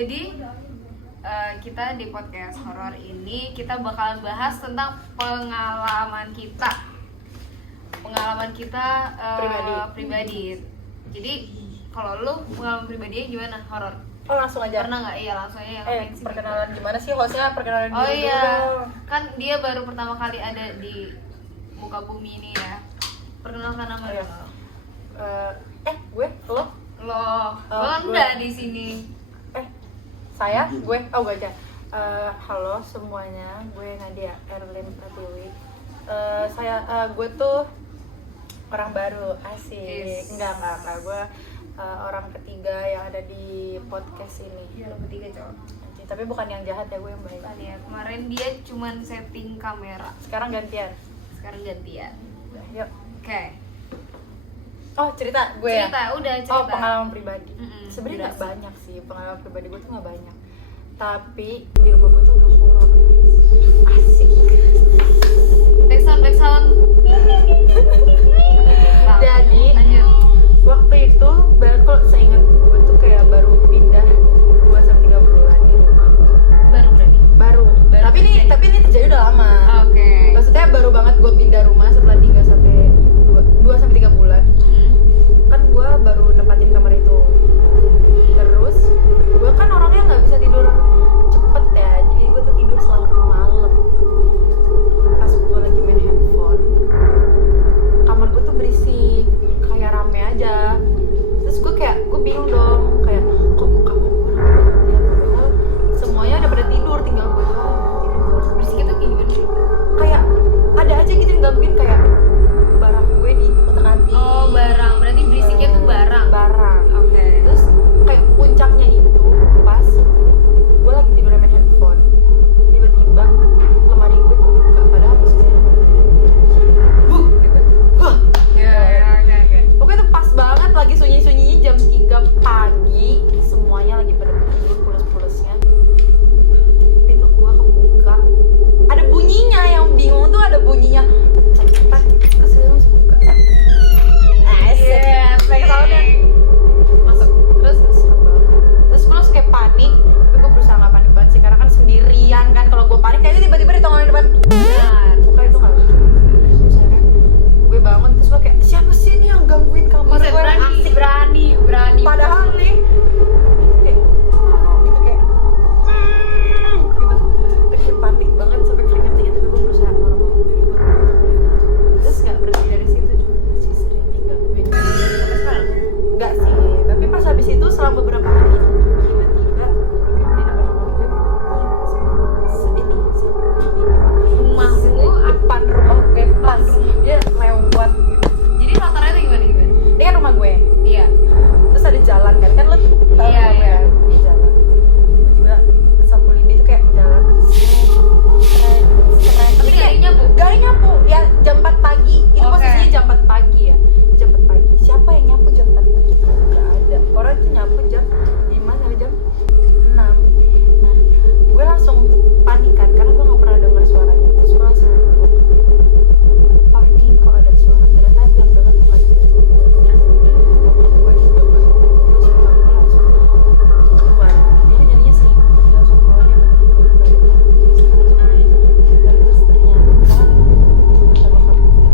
Jadi kita di podcast horor ini kita bakalan bahas tentang pengalaman kita pribadi. Jadi kalau lu pengalaman pribadinya gimana horor? Oh langsung aja. Pernah nggak? Iya langsung aja. Perkenalan gimana sih hostnya? Perkenalan dulu. Oh iya, kan dia baru pertama kali ada di muka bumi ini ya. Perkenalkan nama lu. Lo? Enggak di sini. Saya? Gue? Oh gak aja. Halo semuanya, gue Nadia Erlin Atiwi. Gue tuh orang baru, asik. Yes. Enggak, gue orang ketiga yang ada di podcast ini. Iya, lo ketiga cowok. Tapi bukan yang jahat ya, gue yang baik. Ya, kemarin dia cuman setting kamera. Sekarang gantian. Udah, Yuk. Oke. Oh cerita gue ya? Cerita. Oh pengalaman pribadi. Sebenarnya nggak jelas. banyak sih, pengalaman pribadi gue tuh nggak banyak. Tapi di rumah gue tuh agak horor guys. Asik. Back sound. Jadi lanjut. waktu itu kalau seingat gue tuh kayak baru pindah 2-3 bulan di rumah. Baru. Tapi ini terjadi udah lama. Oke. Maksudnya baru banget gue pindah rumah setelah 2-3 bulan. Kan gue baru nempatin kamar itu. Terus gue kan orangnya nggak bisa tidur cepet ya, jadi gue tuh tidur selalu malam. Pas gue lagi main handphone, kamar gue tuh berisik, kayak rame aja. Terus gue bingung dong, kayak kok kamar gue rame banget ya, padahal semuanya udah pada tidur, tinggal gue doang yang tidur. Berisik itu kayak gimana sih? Kayak ada aja gitu yang gangguin, kayak barang gue di otak-atik. Oh, barang. Berarti berisiknya tuh barang. Oke. Terus kayak puncaknya itu pas gue lagi tidur main handphone, tiba-tiba lemari gue kebuka padahal posisinya gitu. Oke. Pokoknya itu pas banget lagi sunyi-sunyinya jam 3 pagi, semuanya lagi pada tidur pules-pulesnya. Pintu gue kebuka, ada bunyinya, yang bingung tuh ada bunyinya cepat terus dia masuk buka. Masuk. Terus serem banget. Terus gue langsung kayak panik, tapi gue berusaha nggak panik banget sih karena kan sendirian kan. Kalau gue panik kayaknya tiba-tiba ditongolin depan. Benar. Pokoknya itu nggak lucu. Terus akhirnya gue bangun, terus gue kayak siapa sih ini yang gangguin kamar Buset, gue? Asik. berani. Padahal nih kayak gitu kayak gitu. Terus gue panik banget sampai keringet-keringet, tapi gue berusaha normal. Terus nggak berhenti dari situ, juga masih sering digangguin. Sampai sekarang. Enggak sih, tapi pas habis itu selama beberapa hari tiba-tiba di depan rumah gue Rumahmu depan rumah gue pas dia lewat gitu. Jadi latarnya tuh gimana? Ini kan rumah gue, Iya. terus ada jalan kan lo tahu Iya. kan di jalan. Tiba-tiba sapu lidi tuh kayak jalan. Tapi Gak nyapu ya jam 4 pagi. Itu Oke. posisinya jam 4 pagi ya. Jam 4 pagi. Siapa yang nyapu jam 4 pagi? Gak ada. Orang itu nyapu jam 5 sampai jam 6. Nah, gue langsung panik kan karena gue gak pernah dengar suaranya. Terus gue langsung panik kok ada suara. Ternyata yang dengar bukan gue. Bokap gue di depan. Terus bokap gue langsung keluar. Dia jadinya selingkuh. Dia langsung keluar, dia bilang gitu, gak ada. Terus ternyata kata bokap gue,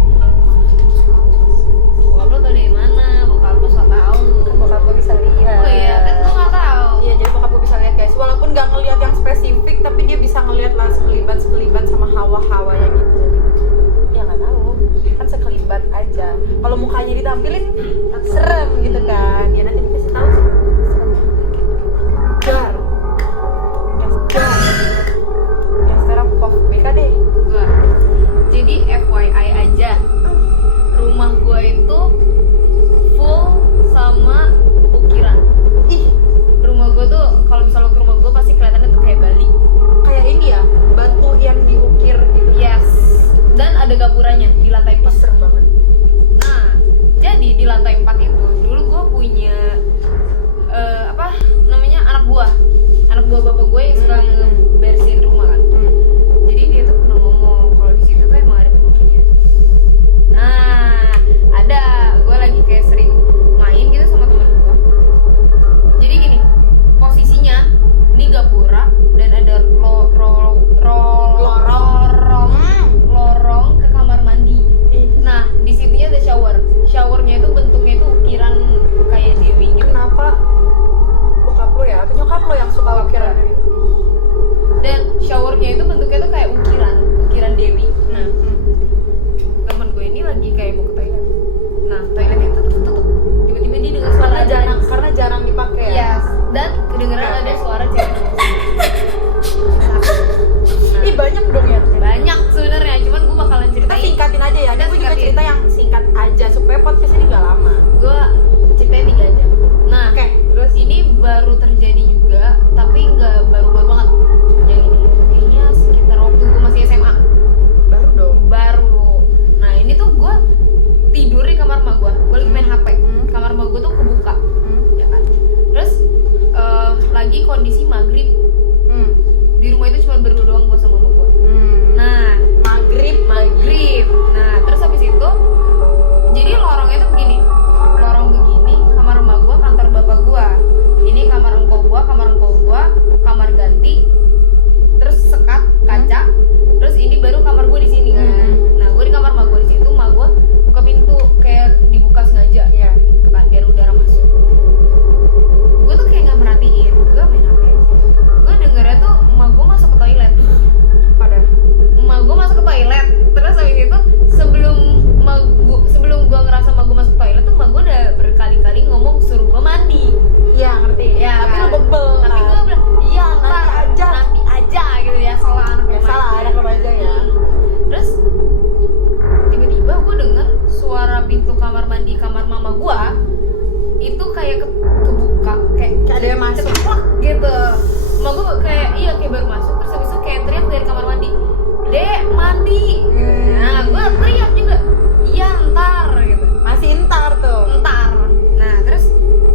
Bokap lo tau dari mana? Bokap lo so tau. bokap gue bisa lihat. Oh iya, kan gue nggak tahu. Iya, jadi bokap gue bisa lihat guys. Walaupun nggak ngelihat yang spesifik, tapi dia bisa ngelihat lah sekelibat sama hawa-hawanya gitu. Ya nggak tahu, kan sekelibat aja. Kalau mukanya ditampilin serem gitu kan. Ya nanti dikasih tahu seremnya. Dar. Ya sekarang pop BK deh. Gua. Jadi FYI aja, rumah gue itu full sama ukiran. Ih, Rumah gue tuh kalau misalnya ke rumah gue pasti kelihatannya tuh kayak Bali. kayak ini ya, batu yang diukir gitu. Yes. Dan ada gapuranya di lantai 4. Serem banget. Nah, jadi di lantai 4 itu dulu gue punya anak buah bapak gue yang suka ngebersihin rumah kan. Jadi dia tuh pernah ngomong kalau di situ tuh emang ada penghuninya. Nah, ada gue lagi kayak sering main gitu sama teman gue. Jadi gini, posisinya kedengeran ada suara cewek nangis. Ih banyak dong ya. Banyak sebenarnya, cuman gue bakalan Kita ceritain. singkatin aja ya. Kita Gue juga singkatin. cerita yang singkat aja supaya podcast ini gak lama. Gue ceritain 3 jam. Nah, Oke, terus ini baru terjadi juga, tapi nggak baru-baru banget. Yang ini kayaknya sekitar waktu gue masih SMA. baru dong. Baru. Nah ini tuh gue tidur di kamar emak gue lagi main HP. Kamar emak gue tuh kebuka, ya kan. Terus lagi kondisi maghrib. Di rumah itu cuma berdua doang gue sama emak gue. Nah Maghrib. Nah terus habis itu jadi lorongnya tuh begini, lorong begini, kamar emak gue, kantor bapak gue, ini kamar engkau gue, kamar ganti, terus sekat kaca, terus ini baru kamar gue di sini kan. Nah gue di kamar emak gue di situ, emak gue buka pintu kayak dibuka sengaja, Iya. gitu kan, biar udara masuk. Gue tuh kayak nggak merhatiin, gue main HP aja. Gue dengernya tuh emak gue masuk ke toilet. Pada. Emak gue masuk ke toilet, terus habis itu sebelum gue ngerasa emak gue masuk toilet tuh emak gue udah berkali-kali ngomong suruh gue mandi. Iya ngerti. Ya, Tapi kan? lu bebel. Tapi gue bilang iya nanti aja gitu ya, salah anak Ya remaja. salah anak remaja ya. Terus tiba-tiba gue denger suara pintu kamar mandi kamar mama gue itu kayak kebuka, kayak Kayak ada yang masuk. ceplok gitu. Emak gue kayak kayak baru masuk, terus habis itu kayak teriak dari kamar mandi, "Dek, mandi." Nah, gue teriak juga, "Iya, ntar," gitu. Masih entar tuh. Ntar. Nah, terus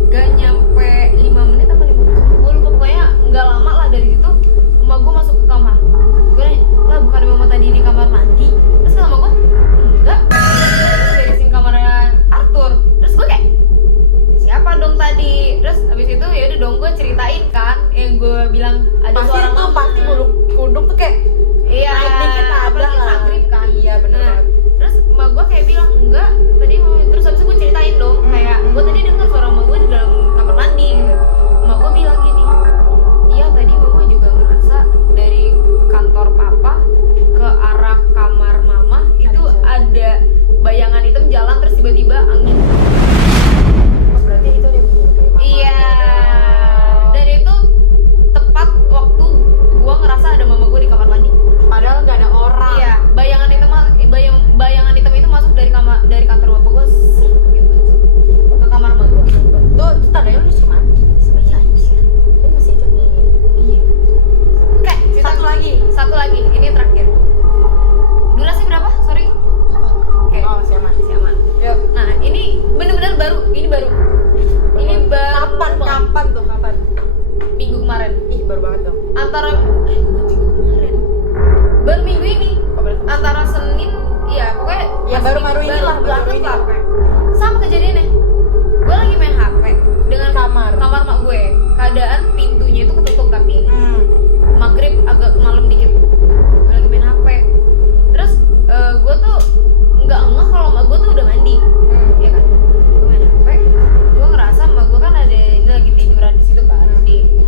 gak nyampe 5 menit apa 15 menit, gue lupa, pokoknya gak lama lah dari situ emak gue masuk ke kamar. Gue nanya, "Lah, bukan mama tadi di kamar mandi?" Terus kata emak gue, "Enggak, beresin kamarnya Arthur." Terus gue kayak, siapa dong tadi? Terus abis itu ya udah dong, gue ceritain kan yang gue bilang ada Pasti suara tuh mama. pasti kuduk tuh kayak Iya, naik dikit ada apalagi lah. maghrib kan. Iya, bener Nah, banget. terus emak gue kayak bilang enggak tadi mau, terus habis itu gue ceritain dong kayak gue tadi dengar suara emak gue di dalam kamar mandi gitu. Emak gue bilang gini, iya tadi mama juga ngerasa dari kantor papa ke arah kamar mama itu ada bayangan hitam jalan, terus tiba-tiba angin. Oh, berarti itu ada yang menyerupai mama. Iya. Dan itu tepat waktu gue ngerasa ada mama gue di kamar mandi. Padahal nggak ada orang. Iya, bayangan hitam itu masuk dari kantor bapak gue gitu ke kamar emak gue. Tuh tandanya lu disuruh mandi. Iya, anjir. Tapi masih aja nih. Iya. Oke, satu lagi, ini terakhir. Durasi berapa? Sorry. Oke. Oh, siaman. Yuk. Nah, ini bener-bener baru. Ini baru Kapan tuh? minggu kemarin. Ih, baru banget dong. Antara bukan minggu kemarin. Baru minggu ini. Oh, berarti Antara Senin, iya pokoknya Ya, pas baru-baru minggu inilah, baru baru-baru banget lah ini. pokoknya. Sama kejadiannya, gue lagi main HP dengan Kamar mak gue, keadaan pintunya itu ketutup tapi maghrib agak malam dikit, gue lagi main HP. Terus gue tuh nggak ngeh kalau mak gue tuh udah mandi, ya kan. Gue main HP, gue ngerasa mak gue kan ada ini lagi tiduran di situ kan,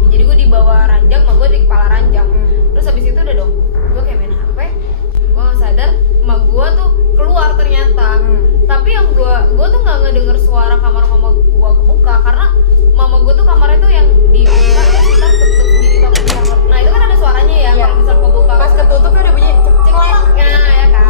jadi gue di bawah ranjang, mak gue di kepala ranjang. Terus habis itu udah dong, gue kayak main HP, gue nggak sadar mak gue tuh keluar ternyata. Tapi yang gue tuh nggak ngedenger suara kamar mama gue kebuka, karena mama gue tuh kamarnya tuh yang dibuka terus kita tutup sendiri. Nah itu kan ada suaranya ya, Iya. kalau misal kebuka Pas ketutup udah bunyi cek ceklek ya kan.